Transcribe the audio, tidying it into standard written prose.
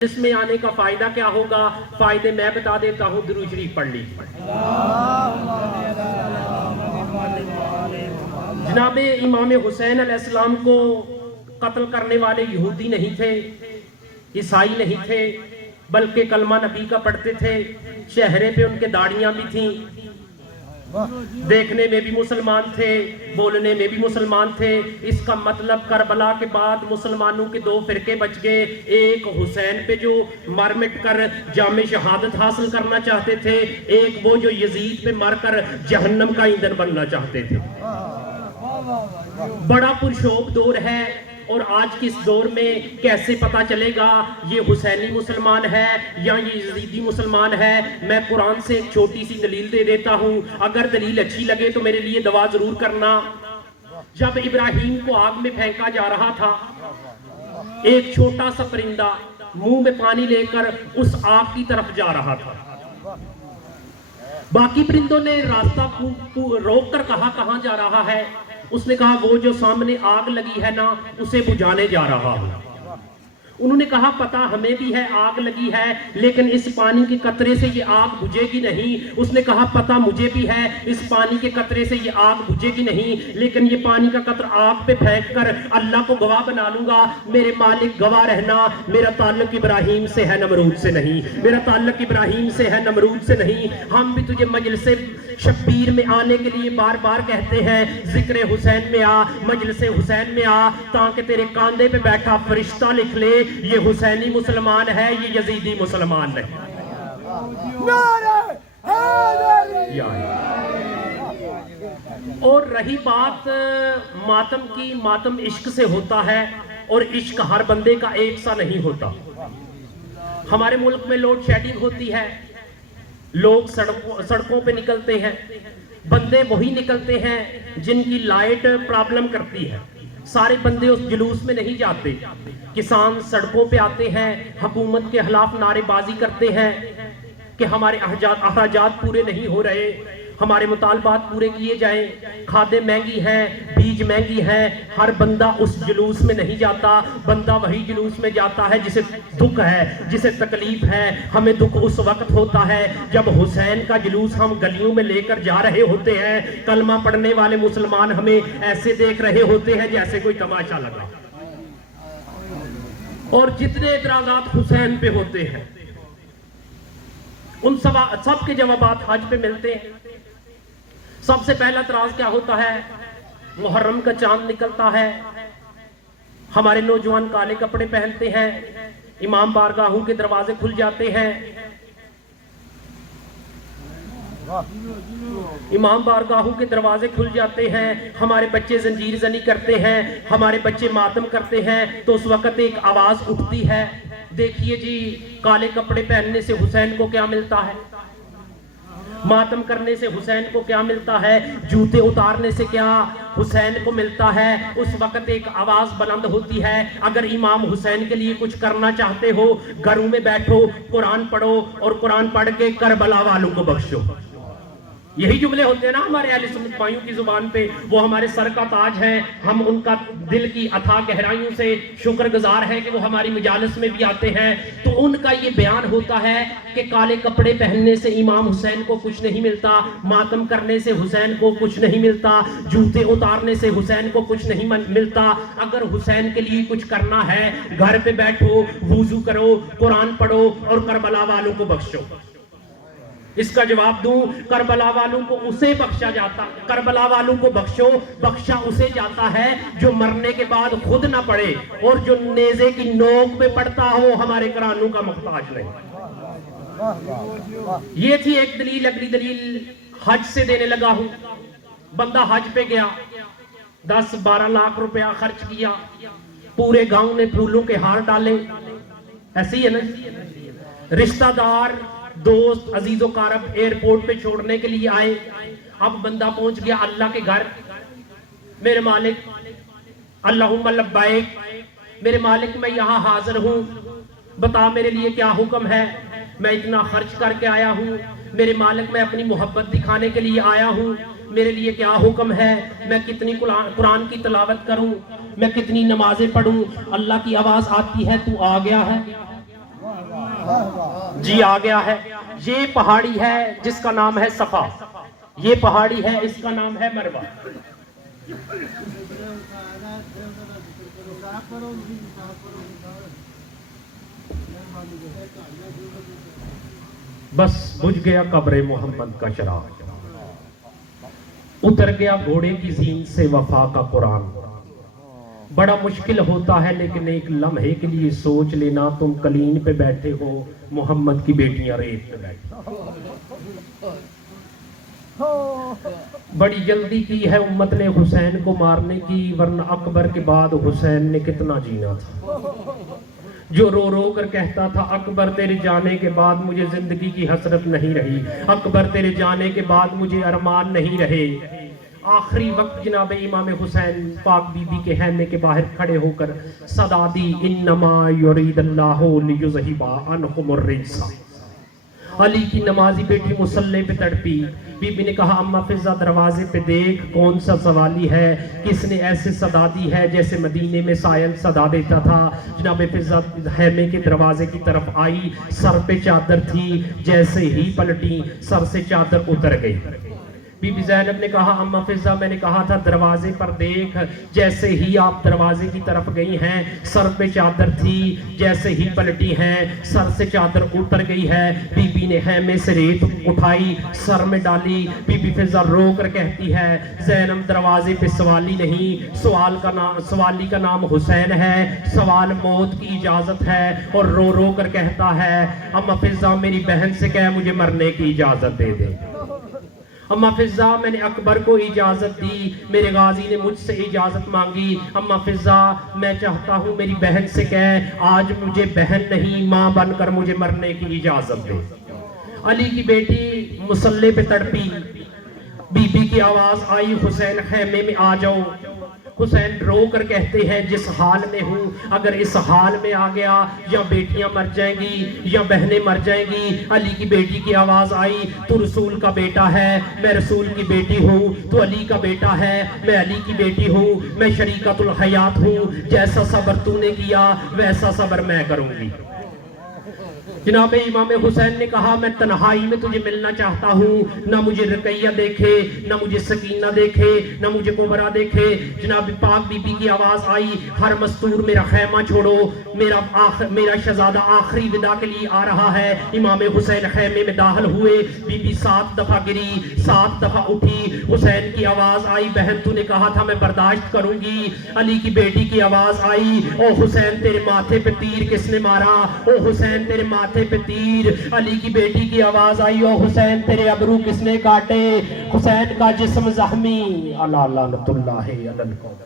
اس میں آنے کا فائدہ کیا ہوگا؟ فائدے میں بتا دیتا ہوں، درود شریف پڑھ لیجیے۔ جناب امام حسین علیہ السلام کو قتل کرنے والے یہودی نہیں تھے، عیسائی نہیں تھے، بلکہ کلمہ نبی کا پڑھتے تھے، چہرے پہ ان کے داڑیاں بھی تھیں، دیکھنے میں بھی مسلمان تھے، بولنے میں بھی مسلمان تھے۔ اس کا مطلب کربلا کے بعد مسلمانوں کے دو فرقے بچ گئے، ایک حسین پہ جو مر مٹ کر جام شہادت حاصل کرنا چاہتے تھے، ایک وہ جو یزید پہ مر کر جہنم کا ایندھن بننا چاہتے تھے۔ بڑا پرشوب دور ہے، اور آج کے اس دور میں کیسے پتا چلے گا یہ حسینی مسلمان ہے یا یہ یزیدی مسلمان ہے؟ میں قرآن سے ایک چھوٹی سی دلیل دے دیتا ہوں، اگر دلیل اچھی لگے تو میرے لیے دعا ضرور کرنا۔ جب ابراہیم کو آگ میں پھینکا جا رہا تھا، ایک چھوٹا سا پرندہ منہ میں پانی لے کر اس آگ کی طرف جا رہا تھا۔ باقی پرندوں نے راستہ روک کر کہا کہاں جا رہا ہے؟ اس نے کہا وہ جو سامنے آگ لگی ہے نا، اسے بجھانے جا رہا ہوں۔ انہوں نے کہا پتا ہمیں بھی ہے آگ لگی ہے، لیکن اس پانی کے قطرے سے یہ آگ بجھے گی نہیں۔ اس نے کہا پتا مجھے بھی ہے اس پانی کے قطرے سے یہ آگ بجھے گی نہیں، لیکن یہ پانی کا قطر آگ پہ پھینک کر اللہ کو گواہ بنا لوں گا۔ میرے مالک گواہ رہنا، میرا تعلق ابراہیم سے ہے، نمرود سے نہیں۔ میرا تعلق ابراہیم سے ہے، نمرود سے نہیں۔ ہم بھی تجھے مجلس شبیر میں آنے کے لیے بار بار کہتے ہیں، ذکر حسین میں آ، مجلس حسین میں آ، تاکہ تیرے کاندھے پہ بیٹھا فرشتہ لکھ لے یہ حسینی مسلمان ہے، یہ یزیدی مسلمان ہے۔ اور رہی بات ماتم کی، ماتم عشق سے ہوتا ہے، اور عشق ہر بندے کا ایک سا نہیں ہوتا۔ ہمارے ملک میں لوڈ شیڈنگ ہوتی ہے، لوگ سڑکوں پہ نکلتے ہیں، بندے وہی نکلتے ہیں جن کی لائٹ پرابلم کرتی ہے۔ سارے بندے اس جلوس میں نہیں جاتے۔ کسان سڑکوں پہ آتے ہیں، حکومت کے خلاف نعرے بازی کرتے ہیں کہ ہمارے اخراجات پورے نہیں ہو رہے، ہمارے مطالبات پورے کیے جائیں، کھادیں مہنگی ہیں، بیج مہنگی ہیں۔ ہر بندہ اس جلوس میں نہیں جاتا، بندہ وہی جلوس میں جاتا ہے جسے دکھ ہے، جسے تکلیف ہے۔ ہمیں دکھ اس وقت ہوتا ہے جب حسین کا جلوس ہم گلیوں میں لے کر جا رہے ہوتے ہیں، کلمہ پڑھنے والے مسلمان ہمیں ایسے دیکھ رہے ہوتے ہیں جیسے کوئی تماشا لگا۔ اور جتنے اعتراضات حسین پہ ہوتے ہیں ان سب کے جوابات حج پہ ملتے ہیں۔ سب سے پہلا اعتراض کیا ہوتا ہے؟ محرم کا چاند نکلتا ہے، ہمارے نوجوان کالے کپڑے پہنتے ہیں، امام بارگاہوں کے دروازے کھل جاتے ہیں، امام بارگاہوں کے دروازے کھل جاتے ہیں، ہمارے بچے زنجیر زنی کرتے ہیں، ہمارے بچے ماتم کرتے ہیں، تو اس وقت ایک آواز اٹھتی ہے، دیکھیے جی کالے کپڑے پہننے سے حسین کو کیا ملتا ہے، ماتم کرنے سے حسین کو کیا ملتا ہے، جوتے اتارنے سے کیا حسین کو ملتا ہے۔ اس وقت ایک آواز بلند ہوتی ہے، اگر امام حسین کے لیے کچھ کرنا چاہتے ہو، گھروں میں بیٹھو، قرآن پڑھو، اور قرآن پڑھ کے کربلا والوں کو بخشو۔ یہی جملے ہوتے ہیں نا ہمارے اہل سنت بھائیوں کی زبان پہ، وہ ہمارے سر کا تاج ہے۔ ہم ان کا دل کی اتھا گہرائیوں سے شکر گزار ہیں کہ وہ ہماری مجالس میں بھی آتے ہیں۔ تو ان کا یہ بیان ہوتا ہے کہ کالے کپڑے پہننے سے امام حسین کو کچھ نہیں ملتا، ماتم کرنے سے حسین کو کچھ نہیں ملتا، جوتے اتارنے سے حسین کو کچھ نہیں ملتا۔ اگر حسین کے لیے کچھ کرنا ہے، گھر پہ بیٹھو، وضو کرو، قرآن پڑھو، اور کربلا والوں کو بخشو۔ اس کا جواب دوں، کربلا والوں کو اسے بخشا جاتا، کربلا والوں کو بخشا اسے جاتا ہے جو مرنے کے بعد خود نہ پڑے، اور جو نیزے کی نوک پہ پڑتا ہو ہمارے کرانوں کا محتاج نہیں۔ یہ تھی ایک دلیل۔ اگلی دلیل حج سے دینے لگا ہوں۔ بندہ حج پہ گیا، 10-12 لاکھ روپیہ خرچ کیا، پورے گاؤں نے پھولوں کے ہار ڈالے، ایسی ہے نا، رشتہ دار دوست عزیز و قارب ایئرپورٹ پہ چھوڑنے کے لیے آئے۔ اب بندہ پہنچ گیا اللہ کے گھر، میرے مالک اللہم لبیک، میرے مالک میں یہاں حاضر ہوں، بتا میرے لیے کیا حکم ہے، میں اتنا خرچ کر کے آیا ہوں، میرے مالک میں اپنی محبت دکھانے کے لیے آیا ہوں، میرے لیے کیا حکم ہے، میں کتنی قرآن کی تلاوت کروں، میں کتنی نمازیں پڑھوں۔ اللہ کی آواز آتی ہے تو آ گیا ہے، جی آ گیا ہے. یہ پہاڑی ہے جس کا نام ہے صفا, یہ پہاڑی ہے اس کا نام ہے مروہ. بس بجھ گیا قبر محمد کا چراغ, اتر گیا گھوڑے کی زین سے وفا کا قرآن. بڑا مشکل ہوتا ہے لیکن ایک لمحے کے لیے سوچ لینا, تم کلین پہ بیٹھے ہو, محمد کی بیٹیاں ریت پہ بیٹھی. بڑی جلدی کی ہے امت نے حسین کو مارنے کی, ورنہ اکبر کے بعد حسین نے کتنا جینا تھا. جو رو رو کر کہتا تھا اکبر تیرے جانے کے بعد مجھے زندگی کی حسرت نہیں رہی, اکبر تیرے جانے کے بعد مجھے ارمان نہیں رہے. آخری وقت جناب امام حسین پاک بی بی کے خیمے کے باہر کھڑے ہو کر صدا دی, انما یرید اللہ لیذھب عنکم الرجس. علی کی نمازی بیٹی مصلی پہ تڑپی. بی بی نے کہا اماں فضہ دروازے پہ دیکھ کون سا سوالی ہے, کس نے ایسے صدا دی ہے جیسے مدینے میں سائل صدا دیتا تھا. جناب فضہ خیمے کے دروازے کی طرف آئی, سر پہ چادر تھی, جیسے ہی پلٹی سر سے چادر اتر گئی. بی بی زینب نے کہا اماں فضہ میں نے کہا تھا دروازے پر دیکھ, جیسے ہی آپ دروازے کی طرف گئی ہیں سر پہ چادر تھی, جیسے ہی پلٹی ہیں سر سے چادر اتر گئی ہے. بی بی نے خیمے سے ریت اٹھائی, سر میں ڈالی. بی بی فضہ رو کر کہتی ہے زینب دروازے پہ سوالی نہیں, سوالی کا نام حسین ہے, سوال موت کی اجازت ہے. اور رو رو کر کہتا ہے اماں فضہ میری بہن سے کہہ مجھے مرنے کی اجازت دے دے. اماں فضہ میں نے اکبر کو اجازت دی, میرے غازی نے مجھ سے اجازت مانگی. اماں فضہ میں چاہتا ہوں میری بہن سے کہہ آج مجھے بہن نہیں ماں بن کر مجھے مرنے کی اجازت دے. علی کی بیٹی مصلی پہ تڑپی. بی بی کی آواز آئی حسین خیمے میں آ جاؤ. حسین رو کر کہتے ہیں جس حال میں ہوں اگر اس حال میں آ گیا یا بیٹیاں مر جائیں گی یا بہنیں مر جائیں گی. علی کی بیٹی کی آواز آئی تو رسول کا بیٹا ہے, میں رسول کی بیٹی ہوں. تو علی کا بیٹا ہے, میں علی کی بیٹی ہوں. میں شریکۃ الحیات ہوں, جیسا صبر تو نے کیا ویسا صبر میں کروں گی. جناب امام حسین نے کہا میں تنہائی میں تجھے ملنا چاہتا ہوں, نہ مجھے رقیہ دیکھے, نہ مجھے سکینہ دیکھے, نہ مجھے کبرا دیکھے. جناب پاک بی بی کی آواز آئی ہر مستور میرا خیمہ چھوڑو, میرا شہزادہ آخری وداع کے لیے آ رہا ہے. امام حسین خیمے میں داخل ہوئے. بی بی 7 دفعہ گری, 7 دفعہ اٹھی. حسین کی آواز آئی بہن تو نے کہا تھا میں برداشت کروں گی. علی کی بیٹی کی آواز آئی او حسین تیرے ماتھے پہ تیر کس نے مارا, او حسین تیرے ماتھے پہ تیر. علی کی بیٹی کی آواز آئی او حسین تیرے ابرو کس نے کاٹے, حسین کا جسم زخمی. اللہ لعنت اللہ علی القوم.